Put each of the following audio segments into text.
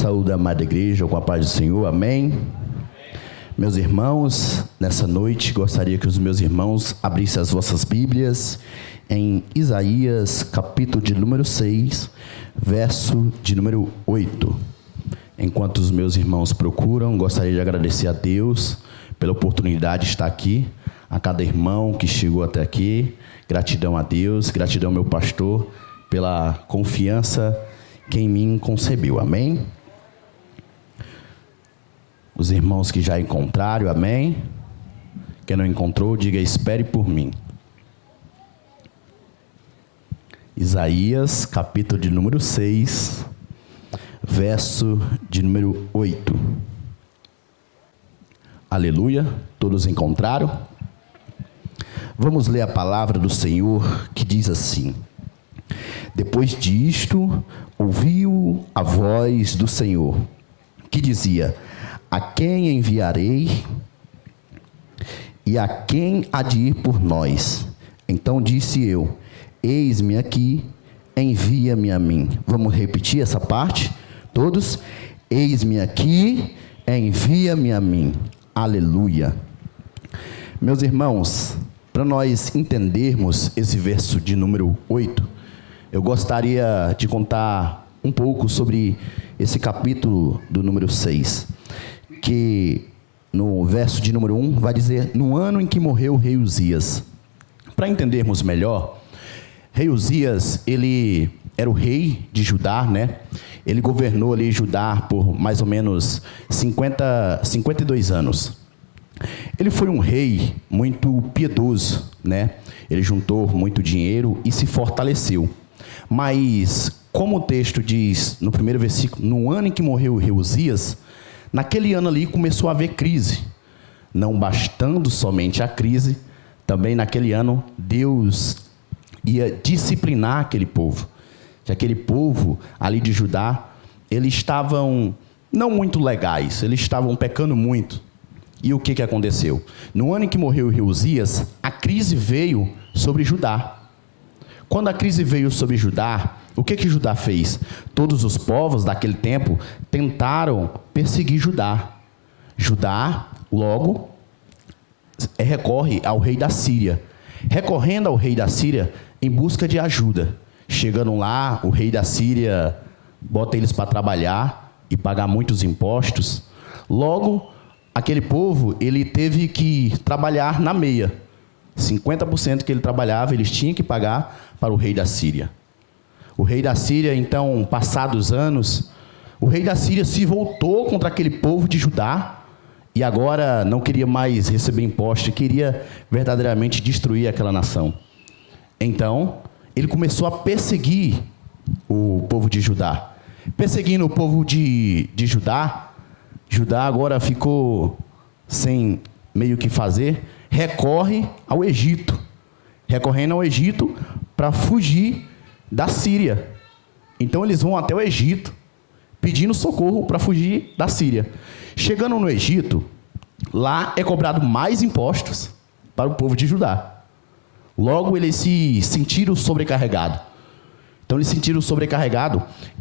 Saúde, amada igreja, com a paz do Senhor, amém? Meus irmãos, nessa noite gostaria que os meus irmãos abrissem as vossas Bíblias em Isaías, capítulo de número 6, verso de número 8. Enquanto os meus irmãos procuram, gostaria de agradecer a Deus pela oportunidade de estar aqui, a cada irmão que chegou até aqui, gratidão a Deus, gratidão ao meu pastor pela confiança que em mim concebeu, amém? Os irmãos que já encontraram, amém? Quem não encontrou, diga: espere por mim. Isaías, capítulo de número 6, verso de número 8. Aleluia, todos encontraram? Vamos ler a palavra do Senhor, que diz assim: depois disto, ouviu a voz do Senhor, que dizia: a quem enviarei? E a quem há de ir por nós? Então disse eu: eis-me aqui, envia-me a mim. Vamos repetir essa parte? Todos? Eis-me aqui, envia-me a mim. Aleluia. Meus irmãos, para nós entendermos esse verso de número 8, eu gostaria de contar um pouco sobre esse capítulo do número 6, que no verso de número 1 vai dizer: no ano em que morreu o rei Uzias. Para entendermos melhor, rei Uzias, ele era o rei de Judá, né? Ele governou ali Judá por mais ou menos 52 anos. Ele foi um rei muito piedoso, né? Ele juntou muito dinheiro e se fortaleceu. Mas, como o texto diz no primeiro versículo, no ano em que morreu o rei Uzias, naquele ano ali começou a haver crise. Não bastando somente a crise, também naquele ano Deus ia disciplinar aquele povo. Que aquele povo ali de Judá, eles estavam não muito legais, eles estavam pecando muito. E o que aconteceu? No ano em que morreu o rei Uzias, a crise veio sobre Judá. Quando a crise veio sobre Judá, o que Judá fez? Todos os povos daquele tempo tentaram perseguir Judá. Judá, logo, recorre ao rei da Síria. Recorrendo ao rei da Síria em busca de ajuda. Chegando lá, o rei da Síria bota eles para trabalhar e pagar muitos impostos. Logo, aquele povo, ele teve que trabalhar na meia. 50% que ele trabalhava, eles tinham que pagar para o rei da Síria. O rei da Síria, então, passados anos, o rei da Síria se voltou contra aquele povo de Judá e agora não queria mais receber imposto, queria verdadeiramente destruir aquela nação. Então, ele começou a perseguir o povo de Judá. Perseguindo o povo de Judá, Judá agora ficou sem meio que fazer, recorre ao Egito. Recorrendo ao Egito para fugir da Síria. Então eles vão até o Egito, pedindo socorro para fugir da Síria. Chegando no Egito, lá é cobrado mais impostos para o povo de Judá. Logo eles se sentiram sobrecarregados.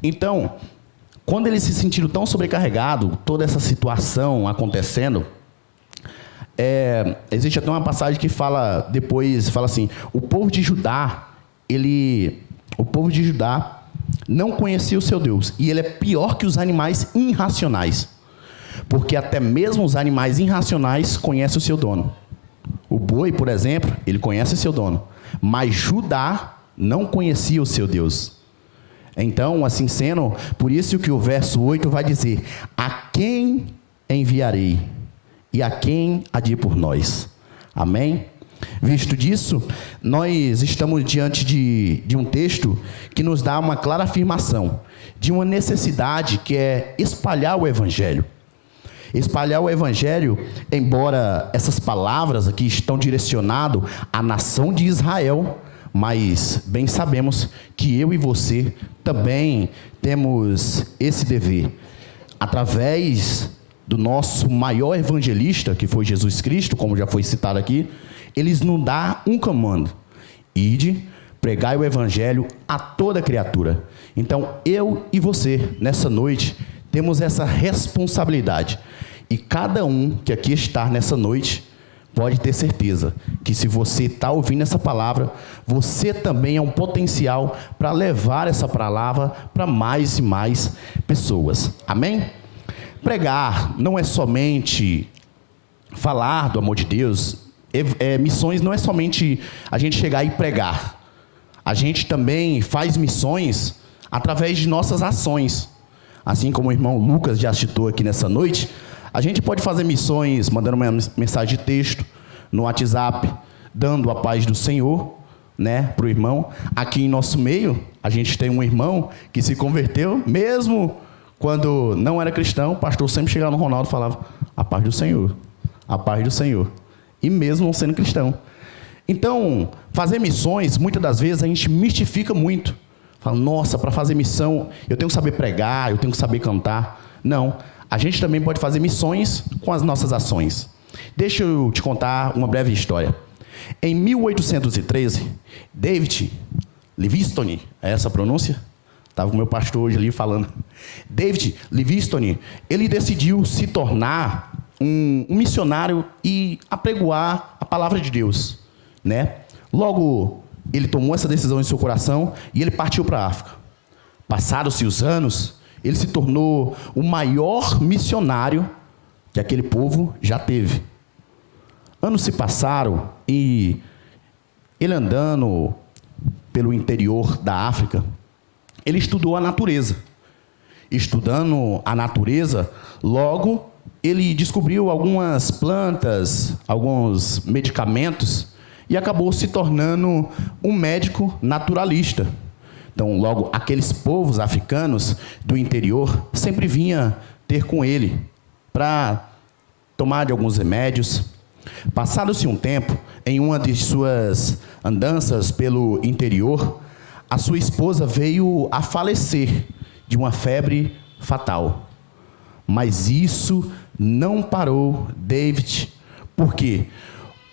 Então, quando eles se sentiram tão sobrecarregados, toda essa situação acontecendo, existe até uma passagem que fala assim: o povo de Judá não conhecia o seu Deus, e ele é pior que os animais irracionais, porque até mesmo os animais irracionais conhecem o seu dono. O boi, por exemplo, ele conhece o seu dono, mas Judá não conhecia o seu Deus. Então, assim sendo, por isso que o verso 8 vai dizer: a quem enviarei? E a quem há de ir por nós? Amém? Visto disso, nós estamos diante de um texto que nos dá uma clara afirmação de uma necessidade que é espalhar o Evangelho. Espalhar o Evangelho, embora essas palavras aqui estão direcionadas à nação de Israel, mas bem sabemos que eu e você também temos esse dever. Através do nosso maior evangelista, que foi Jesus Cristo, como já foi citado aqui, eles nos dão um comando: ide, pregai o evangelho a toda criatura. Então, eu e você, nessa noite, temos essa responsabilidade. E cada um que aqui está nessa noite pode ter certeza que se você está ouvindo essa palavra, você também é um potencial para levar essa palavra para mais e mais pessoas. Amém? Pregar não é somente falar do amor de Deus. Missões não é somente a gente chegar e pregar. A gente também faz missões através de nossas ações. Assim como o irmão Lucas já citou aqui nessa noite, a gente pode fazer missões mandando uma mensagem de texto no WhatsApp, dando a paz do Senhor, né, para o irmão. Aqui em nosso meio, a gente tem um irmão que se converteu, mesmo quando não era cristão. O pastor sempre chegava no Ronaldo e falava: a paz do Senhor, a paz do Senhor. E mesmo não sendo cristão. Então, fazer missões, muitas das vezes a gente mistifica muito. Fala: nossa, para fazer missão, eu tenho que saber pregar, eu tenho que saber cantar. Não. A gente também pode fazer missões com as nossas ações. Deixa eu te contar uma breve história. Em 1813, David Livingstone, é essa a pronúncia? Estava com o meu pastor hoje ali falando. David Livingstone, ele decidiu se tornar um missionário e apregoar a palavra de Deus, né? Logo, ele tomou essa decisão em seu coração e ele partiu para a África. Passaram-se os anos, ele se tornou o maior missionário que aquele povo já teve. Anos se passaram e ele andando pelo interior da África, ele estudou a natureza. Estudando a natureza, logo ele descobriu algumas plantas, alguns medicamentos e acabou se tornando um médico naturalista. Então, logo, aqueles povos africanos do interior sempre vinham ter com ele para tomar de alguns remédios. Passado-se um tempo, em uma de suas andanças pelo interior, a sua esposa veio a falecer de uma febre fatal. Mas isso não parou David, porque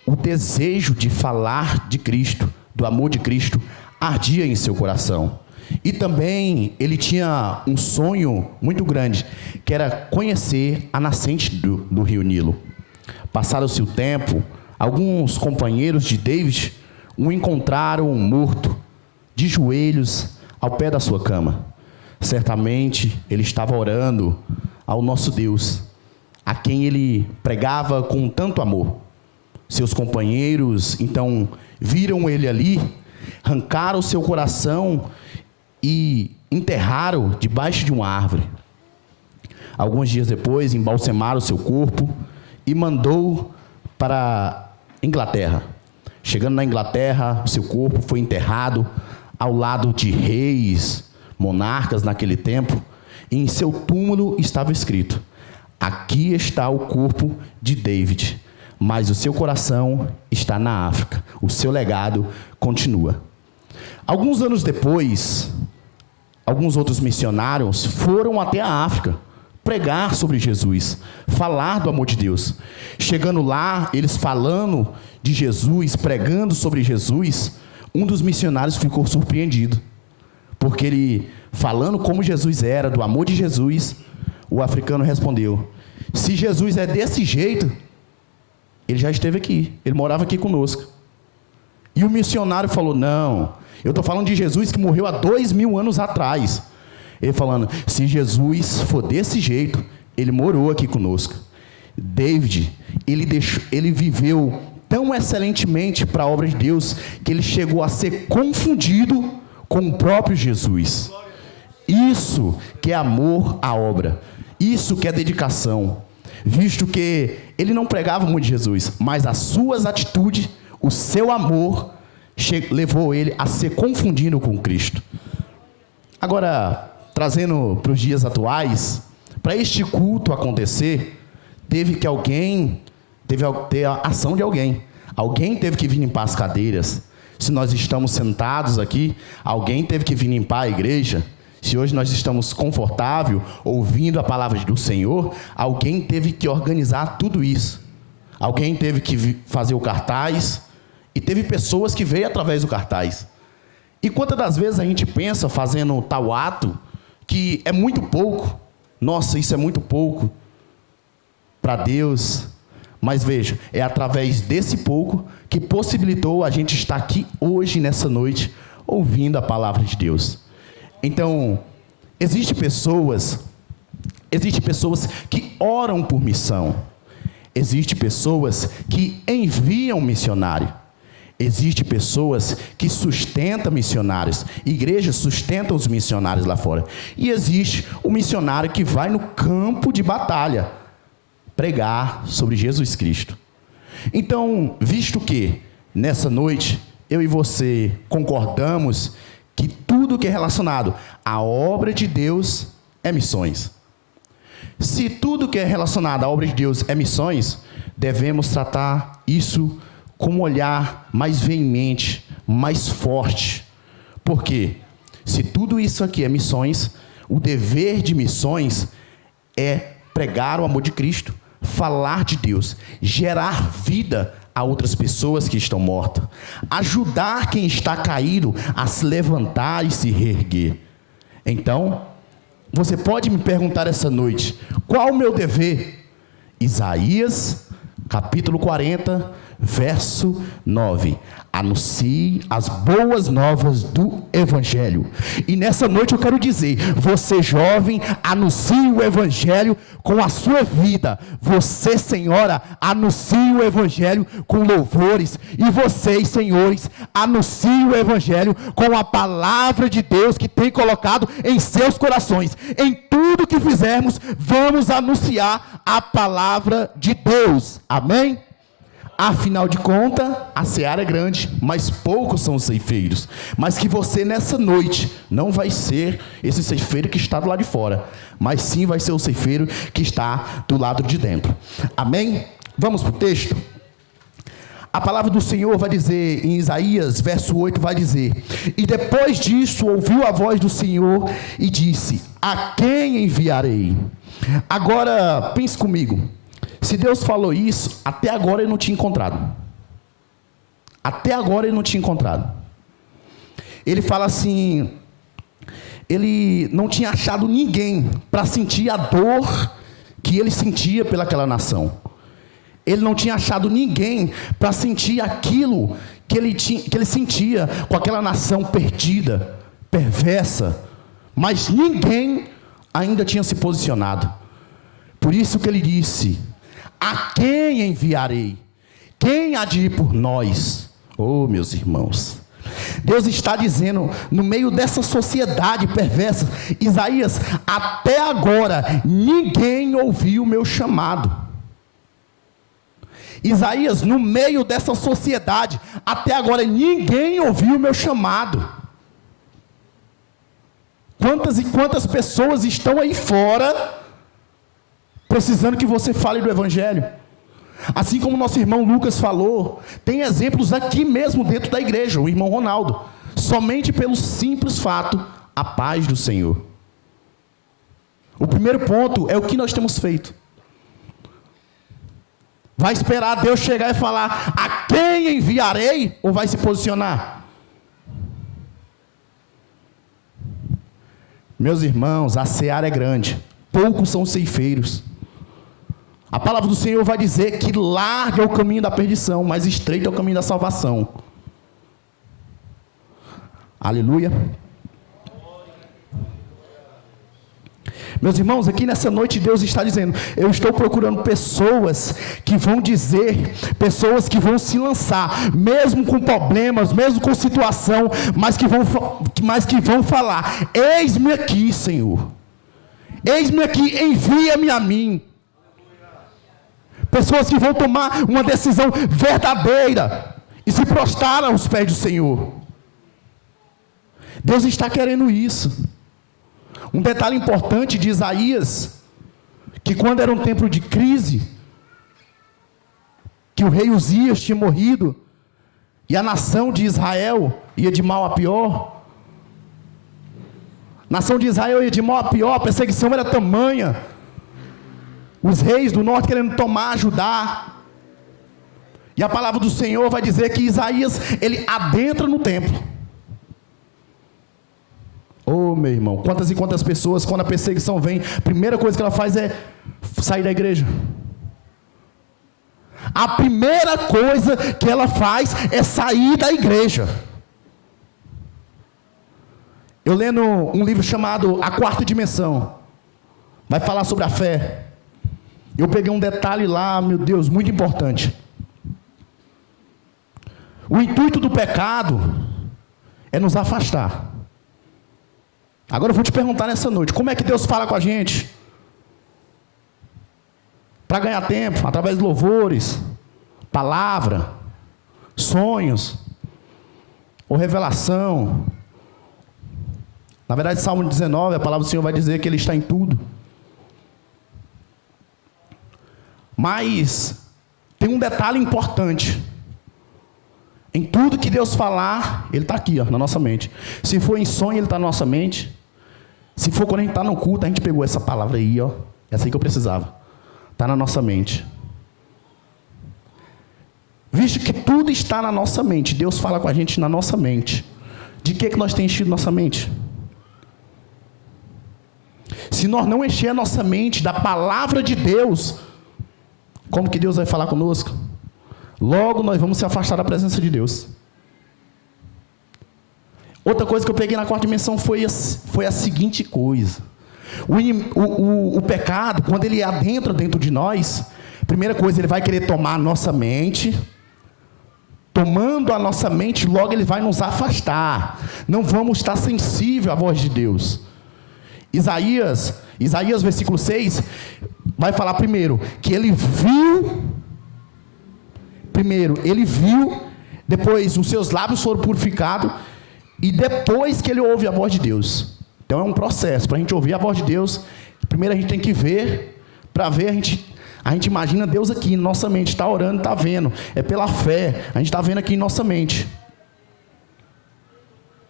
o desejo de falar de Cristo, do amor de Cristo, ardia em seu coração. E também ele tinha um sonho muito grande, que era conhecer a nascente do rio Nilo. Passado-se o tempo, alguns companheiros de David o encontraram morto, de joelhos, ao pé da sua cama. Certamente ele estava orando ao nosso Deus, a quem ele pregava com tanto amor. Seus companheiros, então, viram ele ali, arrancaram seu coração e enterraram debaixo de uma árvore. Alguns dias depois, embalsamaram seu corpo e mandou para Inglaterra. Chegando na Inglaterra, seu corpo foi enterrado ao lado de reis, monarcas naquele tempo, e em seu túmulo estava escrito: aqui está o corpo de David, mas o seu coração está na África. O seu legado continua. Alguns anos depois, alguns outros missionários foram até a África pregar sobre Jesus, falar do amor de Deus. Chegando lá, eles falando de Jesus, pregando sobre Jesus, um dos missionários ficou surpreendido, porque ele, falando como Jesus era, do amor de Jesus, o africano respondeu: se Jesus é desse jeito, ele já esteve aqui, ele morava aqui conosco. E o missionário falou: não, eu estou falando de Jesus que morreu há 2000 anos atrás. Ele falando: se Jesus for desse jeito, ele morou aqui conosco. David, ele viveu tão excelentemente para a obra de Deus, que ele chegou a ser confundido com o próprio Jesus. Isso que é amor à obra, isso que é dedicação, visto que ele não pregava muito de Jesus, mas as suas atitudes, o seu amor, levou ele a ser confundido com Cristo. Agora, trazendo para os dias atuais, para este culto acontecer, teve que ter a ação de alguém. Alguém teve que vir limpar as cadeiras. Se nós estamos sentados aqui, alguém teve que vir limpar a igreja. Se hoje nós estamos confortáveis, ouvindo a palavra do Senhor, alguém teve que organizar tudo isso. Alguém teve que fazer o cartaz, e teve pessoas que veio através do cartaz. E quantas das vezes a gente pensa fazendo tal ato, que é muito pouco, Nossa, isso é muito pouco para Deus. Mas veja, é através desse pouco que possibilitou a gente estar aqui hoje, nessa noite, ouvindo a palavra de Deus. Então, existem pessoas que oram por missão. Existem pessoas que enviam missionário. Existem pessoas que sustentam missionários. Igrejas sustentam os missionários lá fora. E existe o missionário que vai no campo de batalha pregar sobre Jesus Cristo. Então, visto que nessa noite eu e você concordamos que tudo que é relacionado à obra de Deus é missões. Se tudo que é relacionado à obra de Deus é missões, devemos tratar isso com um olhar mais veemente, mais forte. Por quê? Se tudo isso aqui é missões, o dever de missões é pregar o amor de Cristo, falar de Deus, gerar vida a outras pessoas que estão mortas, ajudar quem está caído a se levantar e se reerguer. Então, você pode me perguntar essa noite, qual o meu dever? Isaías, capítulo 40, verso 9. Anuncie as boas novas do Evangelho. E nessa noite eu quero dizer, você jovem, anuncie o Evangelho com a sua vida. Você, senhora, anuncie o Evangelho com louvores. E vocês, senhores, anunciem o Evangelho com a palavra de Deus que tem colocado em seus corações. Em tudo que fizermos, vamos anunciar a palavra de Deus. Amém? Afinal de contas, a seara é grande, mas poucos são os ceifeiros. Mas que você nessa noite não vai ser esse ceifeiro que está do lado de fora, mas sim vai ser o ceifeiro que está do lado de dentro. Amém? Vamos para o texto? A palavra do Senhor vai dizer, em Isaías, verso 8, vai dizer: e depois disso ouviu a voz do Senhor e disse: a quem enviarei? Agora, pense comigo. Se Deus falou isso, até agora ele não tinha encontrado. Até agora ele não tinha encontrado. Ele fala assim, ele não tinha achado ninguém para sentir a dor que ele sentia pelaquela nação. Ele não tinha achado ninguém para sentir aquilo que ele sentia com aquela nação perdida, perversa. Mas ninguém ainda tinha se posicionado. Por isso que ele disse: a quem enviarei? Quem há de ir por nós? Oh, meus irmãos, Deus está dizendo, no meio dessa sociedade perversa, Isaías, até agora, ninguém ouviu o meu chamado. Isaías, no meio dessa sociedade, até agora, ninguém ouviu o meu chamado. Quantas e quantas pessoas estão aí fora precisando que você fale do Evangelho? Assim como nosso irmão Lucas falou, tem exemplos aqui mesmo dentro da igreja, o irmão Ronaldo, somente pelo simples fato, a paz do Senhor. O primeiro ponto é o que nós temos feito. Vai esperar Deus chegar e falar: a quem enviarei? Ou vai se posicionar? Meus irmãos, a seara é grande, poucos são os ceifeiros. A palavra do Senhor vai dizer que largo é o caminho da perdição, mas estreito é o caminho da salvação. Aleluia. Meus irmãos, aqui nessa noite Deus está dizendo: eu estou procurando pessoas que vão dizer, pessoas que vão se lançar, mesmo com problemas, mesmo com situação, mas que vão falar: eis-me aqui, Senhor, eis-me aqui, envia-me a mim. Pessoas que vão tomar uma decisão verdadeira e se prostrar aos pés do Senhor. Deus está querendo isso. Um detalhe importante de Isaías, que quando era um tempo de crise, que o rei Uzias tinha morrido, e a nação de Israel ia de mal a pior. A nação de Israel ia de mal a pior, a perseguição era tamanha. Os reis do norte querendo tomar, ajudar. E a palavra do Senhor vai dizer que Isaías, ele adentra no templo. Ô, meu irmão, quantas e quantas pessoas, quando a perseguição vem, a primeira coisa que ela faz é sair da igreja. A primeira coisa que ela faz é sair da igreja. Eu lendo um livro chamado A Quarta Dimensão, vai falar sobre a fé. Eu peguei um detalhe lá, meu Deus, muito importante. O intuito do pecado é nos afastar. Agora eu vou te perguntar nessa noite, como é que Deus fala com a gente? Para ganhar tempo, através de louvores, palavra, sonhos, ou revelação. Na verdade, Salmo 19, a palavra do Senhor vai dizer que Ele está em tudo. Mas tem um detalhe importante. Em tudo que Deus falar, Ele está aqui, ó, na nossa mente. Se for em sonho, Ele está na nossa mente. Se for quando a gente está no culto, a gente pegou essa palavra aí, ó. Essa aí que eu precisava. Está na nossa mente. Visto que tudo está na nossa mente, Deus fala com a gente na nossa mente. De que nós temos enchido nossa mente? Se nós não encher a nossa mente da palavra de Deus, como que Deus vai falar conosco? Logo nós vamos se afastar da presença de Deus. Outra coisa que eu peguei na quarta dimensão foi a seguinte coisa. O pecado, quando ele adentra dentro de nós, primeira coisa, ele vai querer tomar a nossa mente. Tomando a nossa mente, logo ele vai nos afastar. Não vamos estar sensíveis à voz de Deus. Isaías versículo 6, vai falar primeiro, que ele viu, depois os seus lábios foram purificados, e depois que ele ouve a voz de Deus. Então é um processo, para a gente ouvir a voz de Deus, primeiro a gente tem que ver, para ver a gente imagina Deus aqui na nossa mente, está orando, está vendo, é pela fé, a gente está vendo aqui em nossa mente.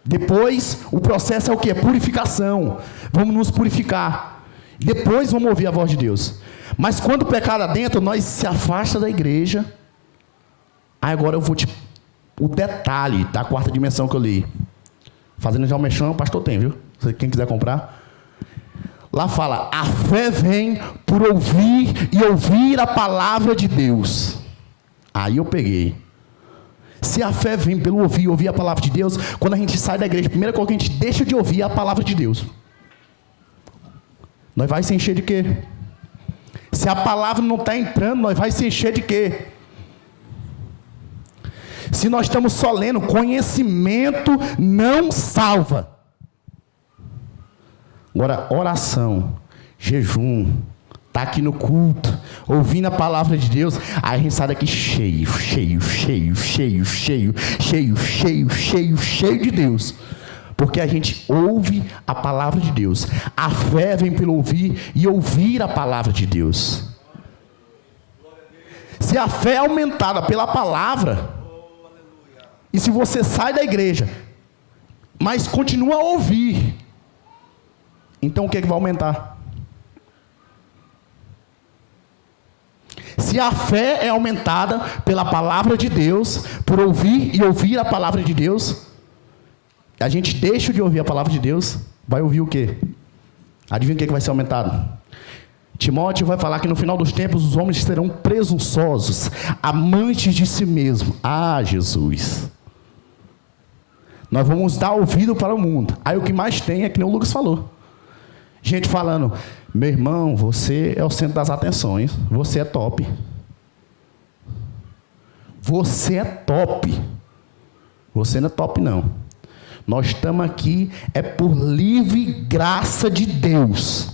Depois, o processo é o que? É purificação. Vamos nos purificar. Depois vamos ouvir a voz de Deus. Mas quando o pecado adentra, nós se afasta da igreja. Aí agora eu vou o detalhe da quarta dimensão que eu li. Fazendo já o mexão, o pastor tem, viu? Quem quiser comprar. Lá fala, a fé vem por ouvir e ouvir a palavra de Deus. Aí eu peguei. Se a fé vem pelo ouvir a palavra de Deus, quando a gente sai da igreja, a primeira coisa que a gente deixa de ouvir é a palavra de Deus. Nós vai se encher de quê? Se a palavra não está entrando, nós vai se encher de quê? Se nós estamos só lendo, conhecimento não salva. Agora, oração, jejum, está aqui no culto, ouvindo a palavra de Deus, aí a gente sai daqui cheio de Deus, porque a gente ouve a palavra de Deus. A fé vem pelo ouvir e ouvir a palavra de Deus. Se a fé é aumentada pela palavra, e se você sai da igreja, mas continua a ouvir, então o que é que vai aumentar? Se a fé é aumentada pela palavra de Deus, por ouvir e ouvir a palavra de Deus, a gente deixa de ouvir a palavra de Deus, vai ouvir o quê? Adivinha o que vai ser aumentado? Timóteo vai falar que no final dos tempos os homens serão presunçosos, amantes de si mesmos. Ah, Jesus! Nós vamos dar ouvido para o mundo. Aí o que mais tem é que nem o Lucas falou. Gente falando, meu irmão, você é o centro das atenções, você é top. Você é top. Você não é top, não. Nós estamos aqui, é por livre graça de Deus.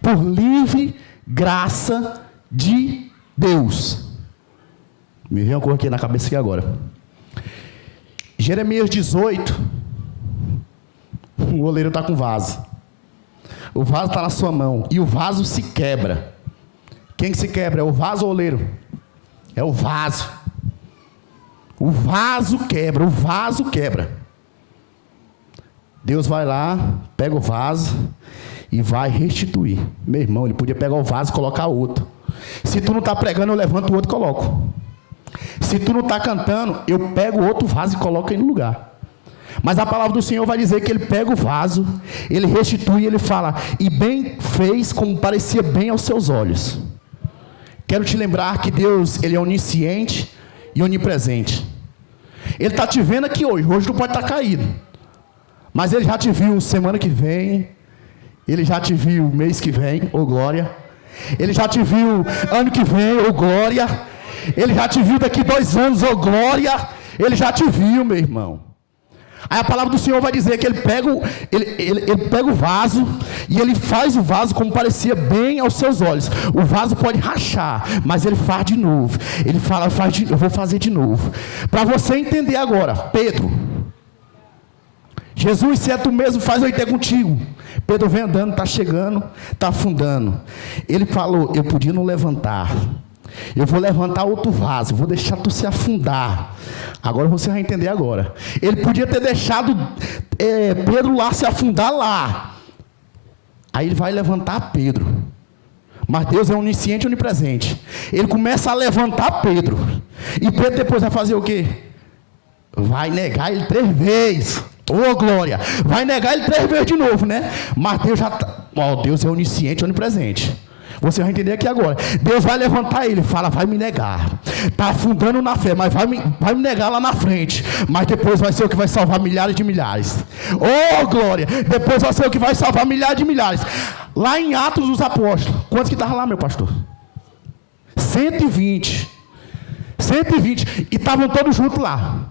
Por livre graça de Deus. Me veio uma coisa aqui na cabeça aqui agora. Jeremias 18. O oleiro está com vaso. O vaso está na sua mão. E o vaso se quebra. Quem que se quebra? É o vaso ou o oleiro? É o vaso. O vaso quebra. O vaso quebra. Deus vai lá, pega o vaso e vai restituir. Meu irmão, ele podia pegar o vaso e colocar outro. Se tu não está pregando, eu levanto o outro e coloco. Se tu não está cantando, eu pego outro vaso e coloco aí no lugar. Mas a palavra do Senhor vai dizer que ele pega o vaso, ele restitui, ele fala, e bem fez como parecia bem aos seus olhos. Quero te lembrar que Deus, ele é onisciente e onipresente. Ele está te vendo aqui hoje tu pode estar caído, mas ele já te viu semana que vem, ele já te viu mês que vem, ô glória. Ele já te viu ano que vem, ô glória. Ele já te viu daqui 2 anos, ô glória. Ele já te viu, meu irmão. Aí a palavra do Senhor vai dizer que ele pega o vaso e ele faz o vaso como parecia bem aos seus olhos. O vaso pode rachar, mas ele faz de novo. Ele fala, eu vou fazer de novo. Para você entender agora, Pedro, Jesus, se é tu mesmo, faz eu ir ter contigo. Pedro vem andando, está chegando, está afundando. Ele falou, eu podia não levantar. Eu vou levantar outro vaso, vou deixar tu se afundar. Agora você vai entender agora. Ele podia ter deixado Pedro lá se afundar lá. Aí ele vai levantar Pedro. Mas Deus é onisciente e onipresente. Ele começa a levantar Pedro. E Pedro depois vai fazer o quê? Vai negar ele 3 vezes. Ô glória! Vai negar ele 3 vezes de novo, né? Mas Deus já está... Deus é onisciente e onipresente. Você vai entender aqui agora. Deus vai levantar ele, fala, vai me negar. Está afundando na fé, mas vai me negar lá na frente. Mas depois vai ser o que vai salvar milhares de milhares. Oh, glória! Depois vai ser o que vai salvar milhares de milhares. Lá em Atos dos Apóstolos, quantos que estavam lá, meu pastor? 120. 120. E estavam todos juntos lá.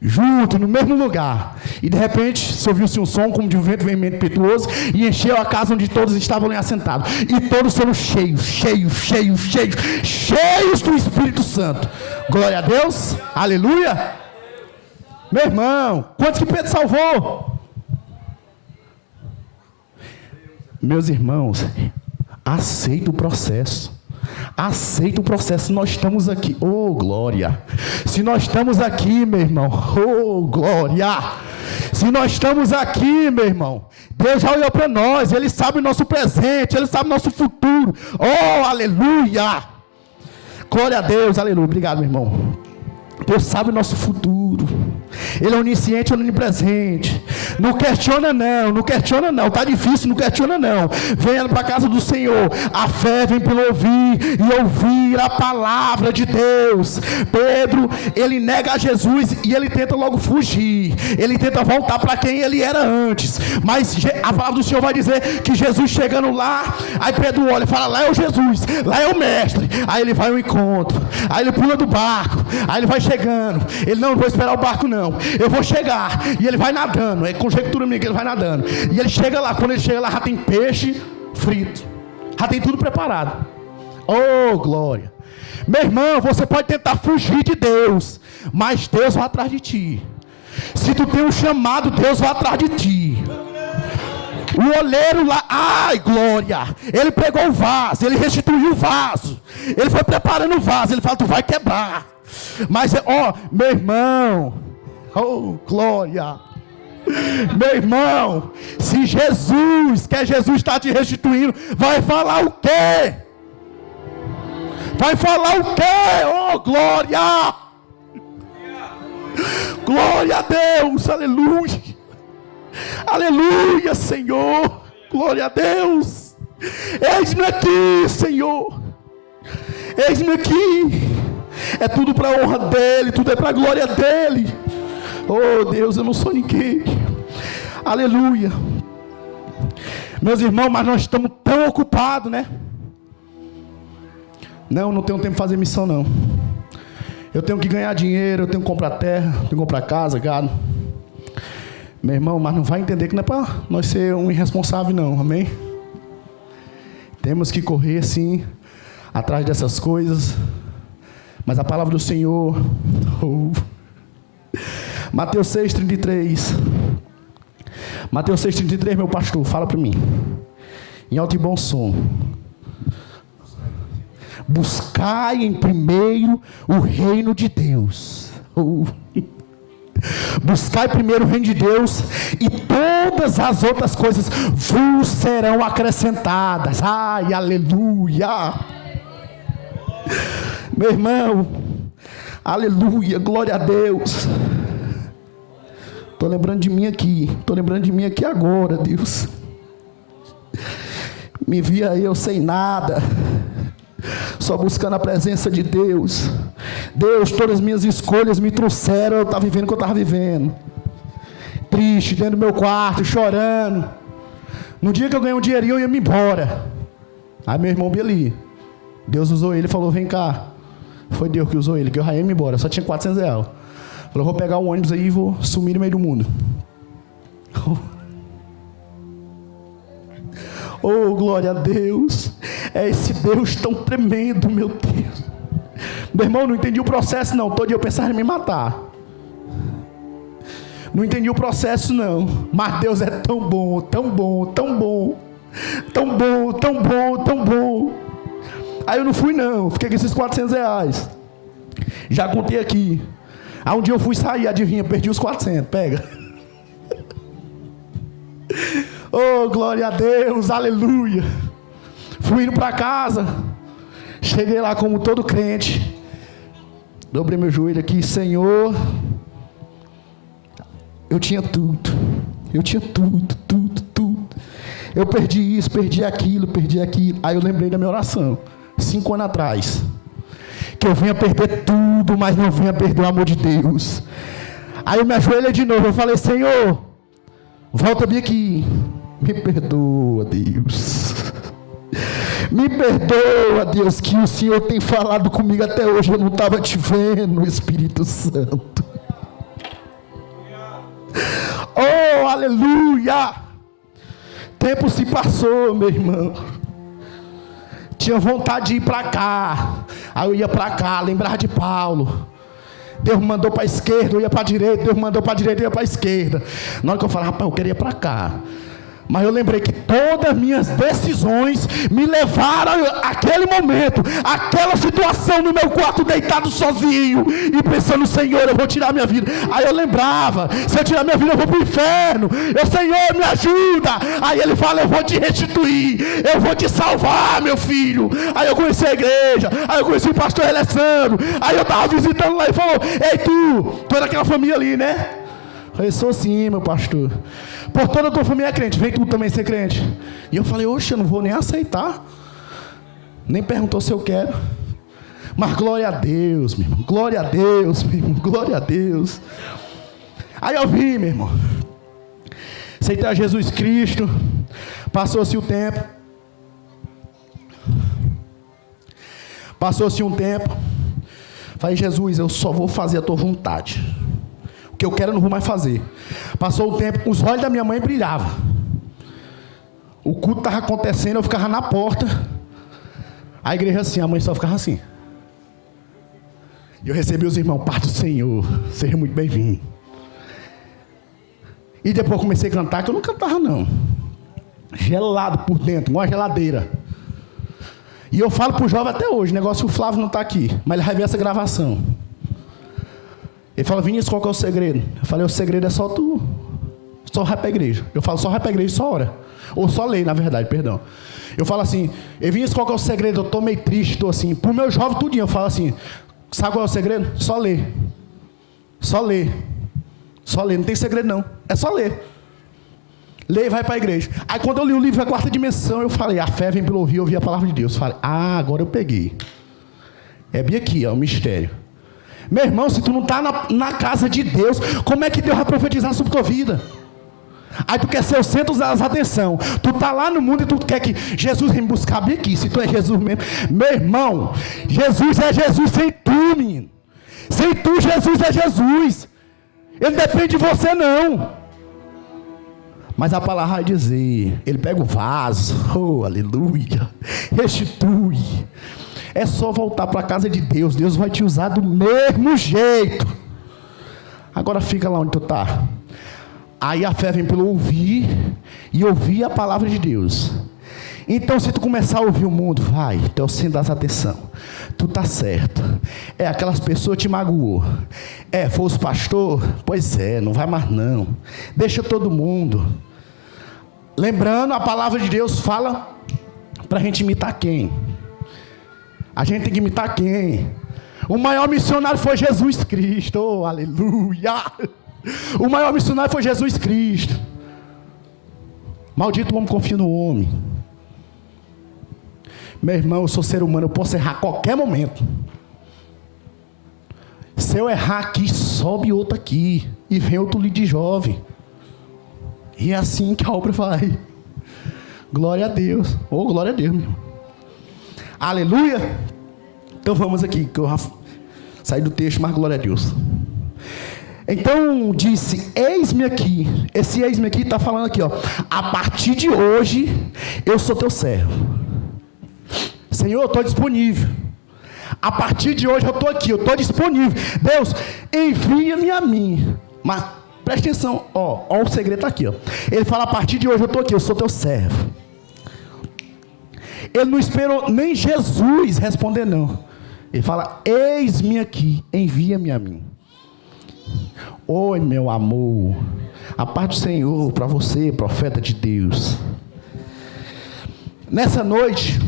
Junto, no mesmo lugar. E de repente, se ouviu-se um som como de um vento veemente e impetuoso, e encheu a casa onde todos estavam ali assentados. E todos foram cheios do Espírito Santo. Glória a Deus. Aleluia. Meu irmão, quantos que Pedro salvou? Meus irmãos, aceita o processo. Aceita o processo. Nós estamos aqui, oh glória. Se nós estamos aqui, meu irmão, oh glória. Se nós estamos aqui, meu irmão, Deus já olhou para nós. Ele sabe o nosso presente, Ele sabe o nosso futuro. Oh aleluia. Glória a Deus, aleluia. Obrigado, meu irmão. Deus sabe o nosso futuro. Ele é onisciente e onipresente. Não questiona não. Está difícil, não questiona não. Venha para a casa do Senhor. A fé vem pelo ouvir e ouvir a palavra de Deus. Pedro, ele nega a Jesus e ele tenta logo fugir. Ele tenta voltar para quem ele era antes. Mas a palavra do Senhor vai dizer que Jesus chegando lá, aí Pedro olha e fala, lá é o Jesus, lá é o mestre. Aí ele vai ao encontro. Aí ele pula do barco. Aí ele vai chegando. Ele não vou esperar o barco não, eu vou chegar. E ele vai nadando, é conjectura minha que ele vai nadando. E ele chega lá, quando ele chega lá já tem peixe frito, já tem tudo preparado. Oh glória. Meu irmão, você pode tentar fugir de Deus, mas Deus vai atrás de ti. Se tu tem um chamado, Deus vai atrás de ti. O oleiro lá, ai glória, ele pegou o vaso, ele restituiu o vaso, ele foi preparando o vaso, ele fala, tu vai quebrar. Mas, meu irmão, oh glória, meu irmão, se Jesus, que é Jesus está te restituindo, vai falar o quê? Vai falar o quê? Oh glória, glória a Deus, aleluia, aleluia Senhor, glória a Deus. Eis-me aqui Senhor, eis-me aqui. É tudo para a honra dEle, tudo é para a glória dEle. Oh Deus, eu não sou ninguém. Aleluia. Meus irmãos, mas nós estamos tão ocupados, né? Não tenho tempo de fazer missão não. Eu tenho que ganhar dinheiro, eu tenho que comprar terra, tenho que comprar casa, gado. Meu irmão, mas não vai entender que não é para nós ser um irresponsável não, amém? Temos que correr sim, atrás dessas coisas. Mas a palavra do Senhor, Mateus 6,33. Mateus 6,33, meu pastor, fala para mim. Em alto e bom som. Buscai em primeiro o reino de Deus. Buscai primeiro o reino de Deus e todas as outras coisas vos serão acrescentadas. Ai, aleluia. Meu irmão, aleluia, glória a Deus. Estou lembrando de mim aqui. Estou lembrando de mim aqui agora, Deus. Me via eu sem nada, só buscando a presença de Deus. Deus, todas as minhas escolhas me trouxeram, eu estava vivendo o que eu estava vivendo. Triste, dentro do meu quarto, chorando. No dia que eu ganhei um dinheirinho, eu ia me embora. Aí meu irmão Beli, Deus usou ele e falou, vem cá. Foi Deus que usou ele, que eu ia me embora, só tinha 400 reais. Falou, vou pegar um ônibus aí e vou sumir no meio do mundo. Oh, glória a Deus. É esse Deus tão tremendo, meu Deus. Meu irmão, não entendi o processo não. Todo dia eu pensava em me matar. Não entendi o processo não. Mas Deus é tão bom, tão bom, tão bom. Tão bom, tão bom, tão bom. Aí eu não fui não. Fiquei com esses 400 reais. Já contei aqui. Aí um dia eu fui sair, adivinha, perdi os 400. Pega. Oh, glória a Deus, aleluia. Fui indo para casa. Cheguei lá como todo crente. Dobrei meu joelho aqui, Senhor. Eu tinha tudo. Eu tinha tudo. Eu perdi isso, perdi aquilo. Aí eu lembrei da minha oração, 5 anos atrás. Que eu vinha perder tudo, mas não vinha perder o amor de Deus. Aí eu me ajoelhei de novo, eu falei, Senhor, volta-me aqui. Me perdoa, Deus. Me perdoa, Deus, que o Senhor tem falado comigo até hoje. Eu não estava te vendo, Espírito Santo. Oh, aleluia. Tempo se passou, meu irmão. Tinha vontade de ir para cá. Aí eu ia para cá, lembrava de Paulo. Deus me mandou para a esquerda, eu ia para a direita. Deus me mandou para a direita, eu ia para a esquerda. Na hora que eu falava, rapaz, eu queria ir para cá. Mas eu lembrei que todas as minhas decisões me levaram àquele momento, àquela situação no meu quarto deitado sozinho e pensando, Senhor, eu vou tirar minha vida. Aí eu lembrava, se eu tirar minha vida eu vou para o inferno. Senhor, me ajuda. Aí ele fala, eu vou te restituir, eu vou te salvar, meu filho. Aí eu conheci a igreja, aí eu conheci o pastor Alessandro. Aí eu estava visitando lá e falou, ei, tu é daquela família ali, né? Eu sou sim, meu pastor. Por toda a tua família é crente, vem tu também ser crente. E eu falei, oxe, eu não vou nem aceitar. Nem perguntou se eu quero. Mas glória a Deus, meu irmão. Glória a Deus, meu irmão. Glória a Deus. Aí eu vi, meu irmão. Aceitei a Jesus Cristo. Passou-se o tempo. Falei, Jesus, eu só vou fazer a tua vontade. O que eu quero eu não vou mais fazer. Passou o tempo, os olhos da minha mãe brilhavam. O culto estava acontecendo, eu ficava na porta. A igreja assim, a mãe só ficava assim. E eu recebi os irmãos, paz do Senhor, seja muito bem-vindo. E depois comecei a cantar, que eu não cantava não. Gelado por dentro, igual uma geladeira. E eu falo para o jovem até hoje, negócio que o Flávio não está aqui, mas ele vai ver essa gravação. Ele fala, Vinícius, qual que é o segredo? Eu falei, o segredo é só tu. Só vai para a igreja. Eu falo, só vai para a igreja, só ora. Ou só lei, na verdade, perdão. Eu falo assim, Vinícius, qual que é o segredo? Eu estou meio triste, estou assim. Para o meu jovem, tudinho, eu falo assim, sabe qual é o segredo? Só ler. Só ler. Só ler, não tem segredo não. É só ler. Lê e vai para a igreja. Aí quando eu li o livro A Quarta Dimensão, eu falei, a fé vem pelo ouvir a palavra de Deus. Eu falei, agora eu peguei. É bem aqui, é o mistério. Meu irmão, se tu não está na casa de Deus, como é que Deus vai profetizar sobre tua vida? Aí tu quer ser o centro das atenção. Tu está lá no mundo e tu quer que Jesus venha me buscar bem aqui. Se tu é Jesus mesmo. Meu irmão, Jesus é Jesus sem tu, menino. Sem tu, Jesus é Jesus. Ele não depende de você, não. Mas a palavra vai dizer, ele pega o vaso, oh, aleluia, restitui. É só voltar para a casa de Deus, Deus vai te usar do mesmo jeito. Agora fica lá onde tu está. Aí a fé vem pelo ouvir, e ouvir a palavra de Deus. Então se tu começar a ouvir o mundo, vai, tu é o centro das atenção. Tu está certo. Aquelas pessoas te magoou. Foi os pastor? Pois é, não vai mais não. Deixa todo mundo. Lembrando, a palavra de Deus fala para a gente imitar quem? A gente tem que imitar quem? O maior missionário foi Jesus Cristo, oh, aleluia! O maior missionário foi Jesus Cristo. Maldito o homem que confia no homem. Meu irmão, eu sou ser humano, eu posso errar a qualquer momento. Se eu errar aqui, sobe outro aqui. E vem outro líder jovem. E é assim que a obra vai. Glória a Deus. Oh, glória a Deus, meu irmão. Aleluia. Então vamos aqui, que eu saí do texto, mas glória a Deus. Então disse, eis-me aqui. Esse eis-me aqui está falando aqui, ó. A partir de hoje, eu sou teu servo. Senhor, eu estou disponível. A partir de hoje eu estou aqui, eu estou disponível. Deus, envia-me a mim. Mas preste atenção, ó o segredo está aqui, ó. Ele fala, a partir de hoje eu estou aqui, eu sou teu servo. Ele não esperou nem Jesus responder não. Ele fala, eis-me aqui, envia-me a mim. Oi, meu amor, a paz do Senhor para você, profeta de Deus. Nessa noite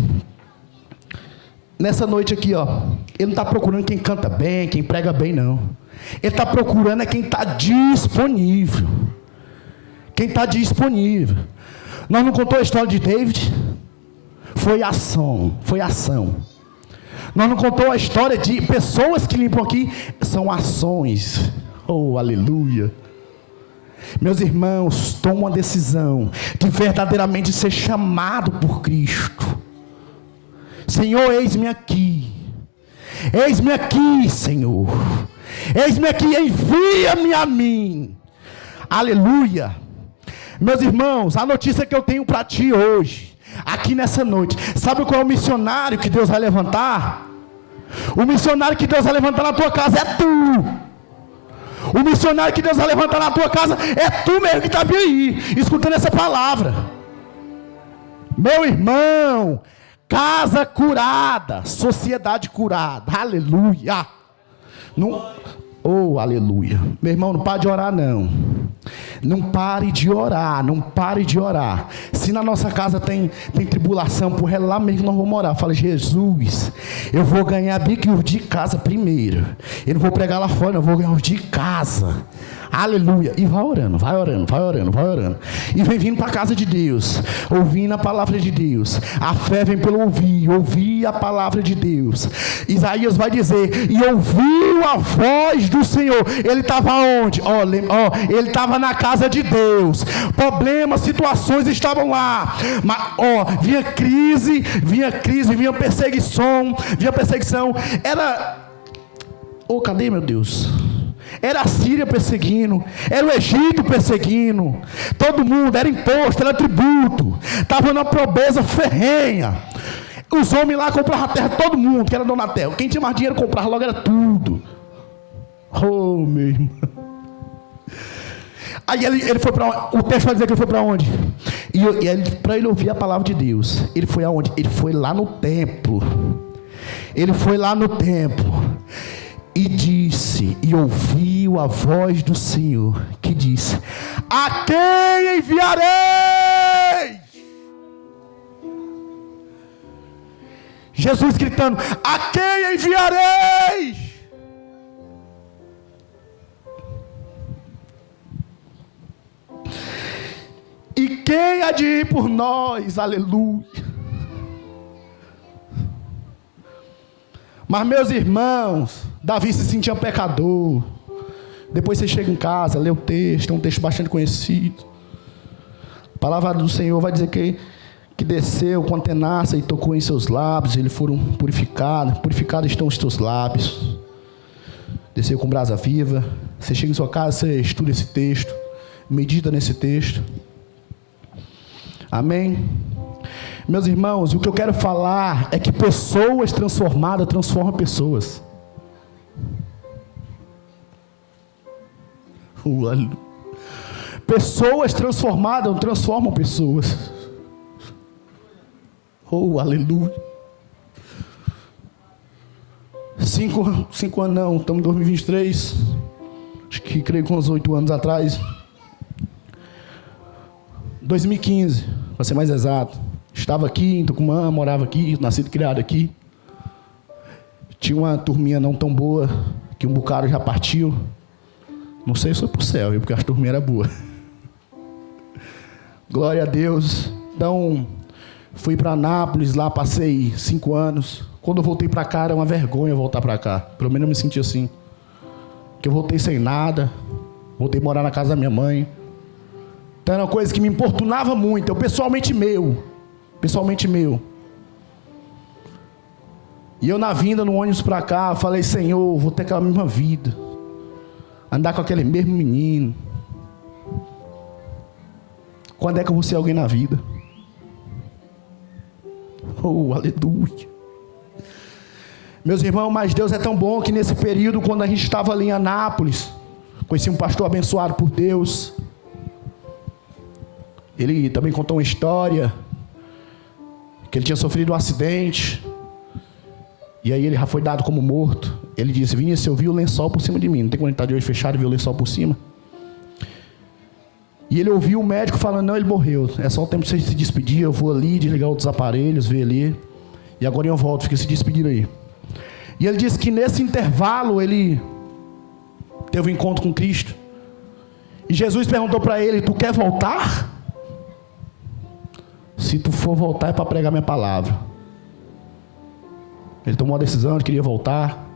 aqui, ó, ele não está procurando quem canta bem, quem prega bem, não. Ele está procurando quem está disponível. Quem está disponível. Nós não contamos a história de David? Foi ação. Nós não contamos a história de pessoas que limpam aqui? São ações. Oh, aleluia. Meus irmãos, toma uma decisão de verdadeiramente ser chamado por Cristo. Senhor, eis-me aqui. Eis-me aqui, Senhor. Eis-me aqui, envia-me a mim. Aleluia. Meus irmãos, a notícia que eu tenho para ti hoje, aqui nessa noite, sabe qual é o missionário que Deus vai levantar? O missionário que Deus vai levantar na tua casa é tu. O missionário que Deus vai levantar na tua casa é tu mesmo que está bem aí, escutando essa palavra. Meu irmão, casa curada, sociedade curada, aleluia. Não, oh, aleluia. Meu irmão, não pare de orar, não. Não pare de orar, não pare de orar. Se na nossa casa tem tribulação, por lá mesmo nós vamos orar. Fala, Jesus, eu vou ganhar bem os de casa primeiro. Eu não vou pregar lá fora, eu vou ganhar os de casa. Aleluia. E vai orando, vai orando, vai orando, vai orando. E vem vindo para a casa de Deus, ouvindo a palavra de Deus. A fé vem pelo ouvir a palavra de Deus. Isaías vai dizer, e ouviu a voz do Senhor. Ele estava onde? Ele estava na casa de Deus. Problemas, situações estavam lá. Mas, vinha crise, vinha perseguição. Era, cadê, meu Deus? Era a Síria perseguindo, era o Egito perseguindo, todo mundo, era imposto, era tributo, estava na pobreza ferrenha. Os homens lá compravam a terra, todo mundo que era dono da terra. Quem tinha mais dinheiro comprava logo, era tudo. Oh, meu irmão. Aí ele foi para onde? O texto vai dizer que ele foi para onde? Para ele ouvir a palavra de Deus, ele foi aonde? Ele foi lá no templo. Ele foi lá no templo. E disse, e ouviu a voz do Senhor, que disse, a quem enviarei? Jesus gritando, a quem enviarei? E quem há de ir por nós? Aleluia. Mas meus irmãos, Davi se sentia pecador. Depois você chega em casa, lê o texto, é um texto bastante conhecido. A palavra do Senhor vai dizer que desceu com a tenaça e tocou em seus lábios, eles foram purificados. Purificados estão os teus lábios. Desceu com brasa viva. Você chega em sua casa, você estuda esse texto, medita nesse texto. Amém? Meus irmãos, o que eu quero falar é que pessoas transformadas transformam pessoas. Pessoas transformadas transformam pessoas. Oh, aleluia. 5 anos não, estamos em 2023. Acho que creio que uns 8 anos atrás. 2015, para ser mais exato. Estava aqui em Tucumã, morava aqui, nascido e criado aqui. Tinha uma turminha não tão boa, que um bocado já partiu. Não sei se foi pro céu, porque a turminha era boa. Glória a Deus. Então, fui para Anápolis, lá passei 5 anos. Quando eu voltei para cá, era uma vergonha voltar para cá. Pelo menos eu me senti assim. Que eu voltei sem nada. Voltei a morar na casa da minha mãe. Então era uma coisa que me importunava muito. Eu pessoalmente meu. E eu na vinda no ônibus para cá, falei, Senhor, vou ter aquela mesma vida. Andar com aquele mesmo menino. Quando é que eu vou ser alguém na vida? Oh, aleluia. Meus irmãos, mas Deus é tão bom que nesse período, quando a gente estava ali em Anápolis, conheci um pastor abençoado por Deus. Ele também contou uma história, que ele tinha sofrido um acidente, e aí ele já foi dado como morto. Ele disse, Vinícius, eu vi o lençol por cima de mim. Não tem como ele estar de olho fechado e ver o lençol por cima? E ele ouviu o médico falando, não, ele morreu. É só o tempo de você se despedir, eu vou ali, desligar outros aparelhos, ver ali. E agora eu volto, fica se despedindo aí. E ele disse que nesse intervalo ele teve um encontro com Cristo. E Jesus perguntou para ele, tu quer voltar? Se tu for voltar é para pregar minha palavra. Ele tomou a decisão, ele queria voltar.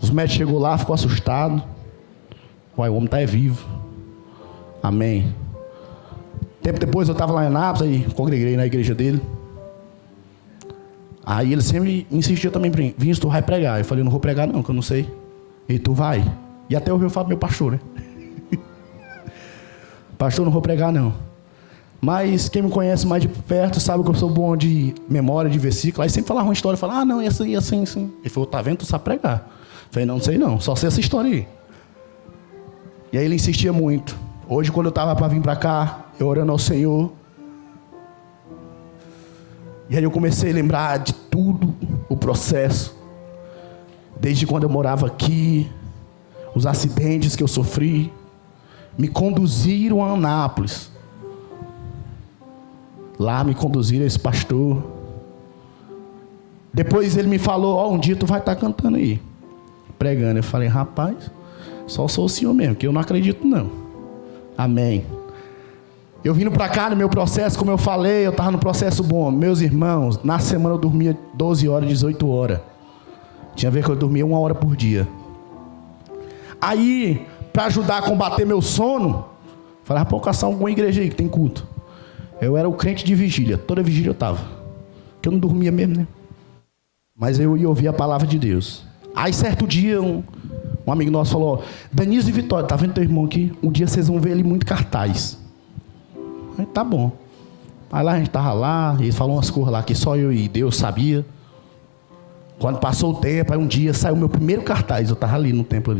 Os médicos chegou lá, ficou assustado. Uai, o homem está vivo. Amém. Tempo depois eu estava lá em Anápolis, aí congreguei na igreja dele. Aí ele sempre insistia também para mim, Vinícius, tu vai pregar. Eu falei, não vou pregar não, que eu não sei. E tu vai. E até hoje eu falo meu pastor, né? Pastor, não vou pregar não. Mas quem me conhece mais de perto sabe que eu sou bom de memória, de versículo. Aí sempre falava uma história, falava, não, é assim, assim, assim. Ele falou, tá vendo, tu sabe pregar. Eu falei, não sei não, só sei essa história aí. E aí ele insistia muito. Hoje, quando eu estava para vir para cá, eu orando ao Senhor, e aí eu comecei a lembrar de tudo, o processo, desde quando eu morava aqui, os acidentes que eu sofri, me conduziram a Anápolis. Lá me conduziram a esse pastor. Depois ele me falou, um dia tu vai estar cantando aí, pregando. Eu falei, rapaz, só sou o senhor mesmo, que eu não acredito não. Amém. Eu vindo para cá no meu processo, como eu falei, eu estava no processo bom. Meus irmãos, na semana eu dormia 12 horas, 18 horas. Tinha a ver que eu dormia 1 hora por dia. Aí, para ajudar a combater meu sono, falei, pô, caçar alguma igreja aí que tem culto. Eu era o crente de vigília, toda vigília eu estava. Porque eu não dormia mesmo, né? Mas eu ia ouvir a palavra de Deus. Aí, certo dia, um amigo nosso falou, Danilo e Vitória, tá vendo teu irmão aqui? Um dia vocês vão ver ele muito cartaz. Aí, tá bom. Aí lá a gente estava lá, ele falou umas coisas lá que só eu e Deus sabia. Quando passou o tempo, aí um dia saiu o meu primeiro cartaz, eu estava ali no templo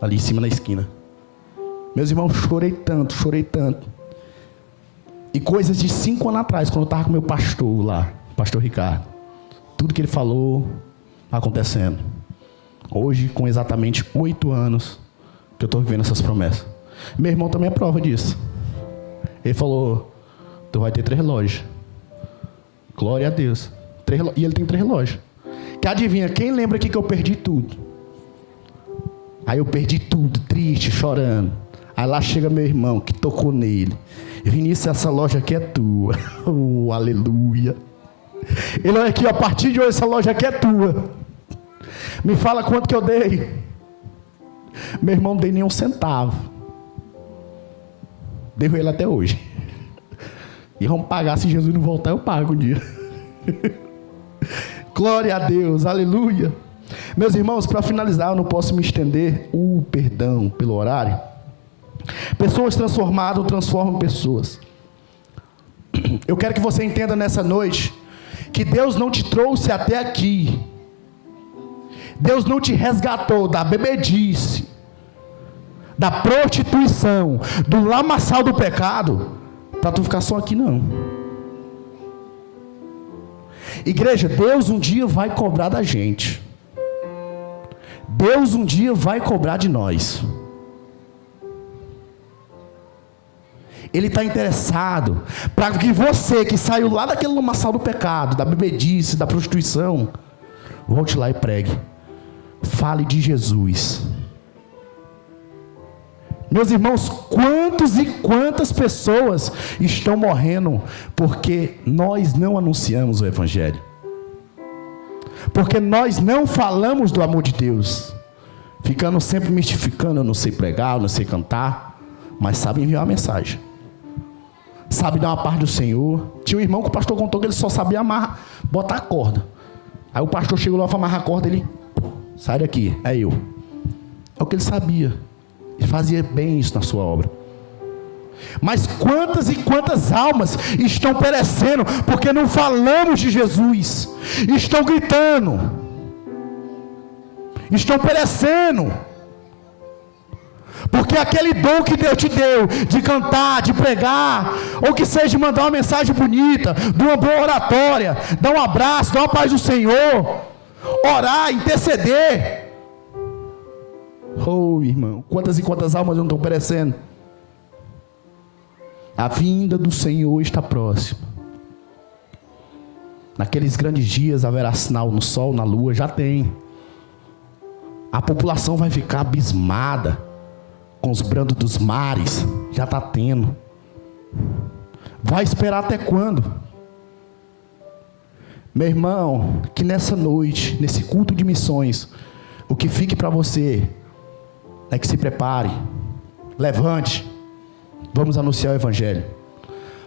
ali em cima na esquina. Meus irmãos, chorei tanto. E coisas de 5 anos atrás, quando eu estava com meu pastor lá, pastor Ricardo. Tudo que ele falou, acontecendo. Hoje, com exatamente 8 anos, que eu estou vivendo essas promessas. Meu irmão também é prova disso. Ele falou, tu vai ter 3 relógios. Glória a Deus. E ele tem 3 relógios. Que adivinha, quem lembra aqui que eu perdi tudo? Aí eu perdi tudo, triste, chorando. Aí lá chega meu irmão, que tocou nele. Vinícius, essa loja aqui é tua. Oh, aleluia. Ele, olha aqui, a partir de hoje essa loja aqui é tua. Me fala quanto que eu dei. Meu irmão não dei nem 1 centavo. Devo ele até hoje. E vamos pagar, se Jesus não voltar, eu pago um dia. Glória a Deus, aleluia. Meus irmãos, para finalizar, eu não posso me estender. Perdão pelo horário. Pessoas transformadas transformam pessoas. Eu quero que você entenda nessa noite que Deus não te trouxe até aqui. Deus não te resgatou da bebedice, da prostituição, do lamaçal do pecado, para tu ficar só aqui não. Igreja, Deus um dia vai cobrar da gente. Deus um dia vai cobrar de nós. Ele está interessado para que você que saiu lá daquele lamaçal do pecado, da bebedice, da prostituição, volte lá e pregue. Fale de Jesus. Meus irmãos, quantos e quantas pessoas estão morrendo porque nós não anunciamos o Evangelho? Porque nós não falamos do amor de Deus, ficando sempre mistificando: eu não sei pregar, eu não sei cantar, mas sabe enviar uma mensagem, sabe dar uma paz do Senhor. Tinha um irmão que o pastor contou que ele só sabia botar a corda. Aí o pastor chegou lá para amarrar a corda, ele: sai daqui, é eu. É o que ele sabia. Ele fazia bem isso na sua obra. Mas quantas e quantas almas estão perecendo porque não falamos de Jesus? Estão gritando, estão perecendo porque aquele dom que Deus te deu de cantar, de pregar, ou que seja de mandar uma mensagem bonita, de uma boa oratória, dar um abraço, dar uma paz do Senhor, orar, interceder. Oh, irmão, quantas e quantas almas não estão perecendo? A vinda do Senhor está próxima. Naqueles grandes dias haverá sinal no sol, na lua, já tem. A população vai ficar abismada com os brandos dos mares, já está tendo. Vai esperar até quando? Meu irmão, que nessa noite, nesse culto de missões, o que fique para você é que se prepare, levante, vamos anunciar o Evangelho.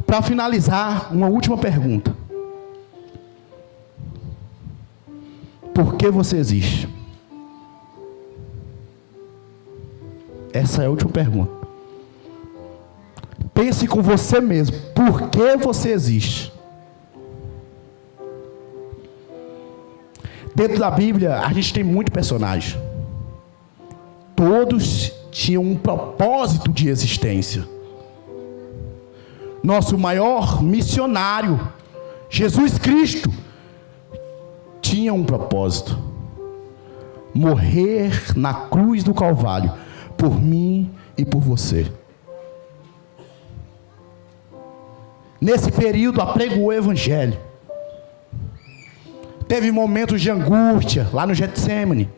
Para finalizar, uma última pergunta: por que você existe? Essa é a última pergunta. Pense com você mesmo: por que você existe? Dentro da Bíblia, a gente tem muito personagem. Todos tinham um propósito de existência. Nosso maior missionário, Jesus Cristo, tinha um propósito: morrer na cruz do Calvário, por mim e por você. Nesse período, apregou o Evangelho. Teve momentos de angústia, lá no Getsêmani.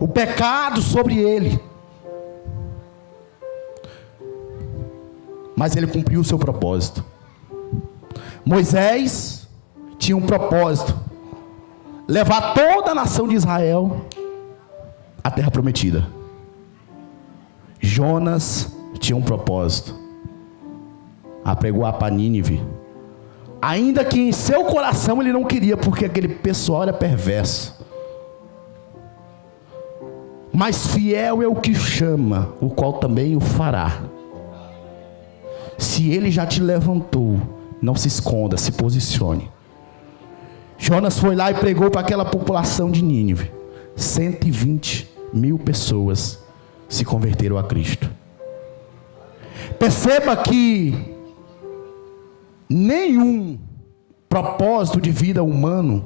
O pecado sobre ele. Mas ele cumpriu o seu propósito. Moisés tinha um propósito: levar toda a nação de Israel à terra prometida. Jonas tinha um propósito: apregoar para Nínive, ainda que em seu coração ele não queria, porque aquele pessoal era perverso. Mas fiel é o que chama, o qual também o fará. Se ele já te levantou, não se esconda, se posicione. Jonas foi lá e pregou para aquela população de Nínive. 120.000 pessoas se converteram a Cristo. Perceba que nenhum propósito de vida humano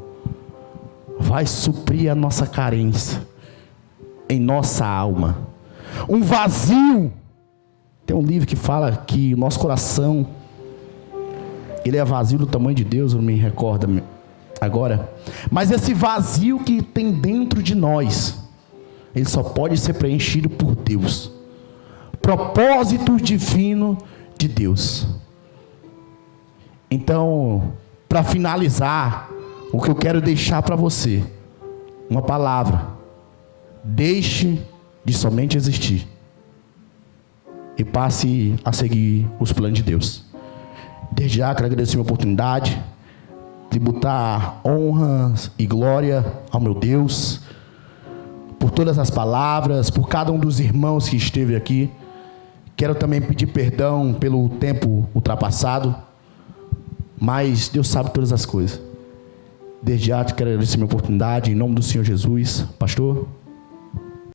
vai suprir a nossa carência em nossa alma. Um vazio. Tem um livro que fala que o nosso coração, ele é vazio do tamanho de Deus, eu não me recordo agora. Mas esse vazio que tem dentro de nós, ele só pode ser preenchido por Deus. Propósito divino de Deus. Então, para finalizar, o que eu quero deixar para você, uma palavra: deixe de somente existir e passe a seguir os planos de Deus. Desde já quero agradecer a oportunidade, tributar honras e glória ao meu Deus, por todas as palavras, por cada um dos irmãos que esteve aqui. Quero também pedir perdão pelo tempo ultrapassado, mas Deus sabe todas as coisas. Desde já quero agradecer a minha oportunidade, em nome do Senhor Jesus. Pastor.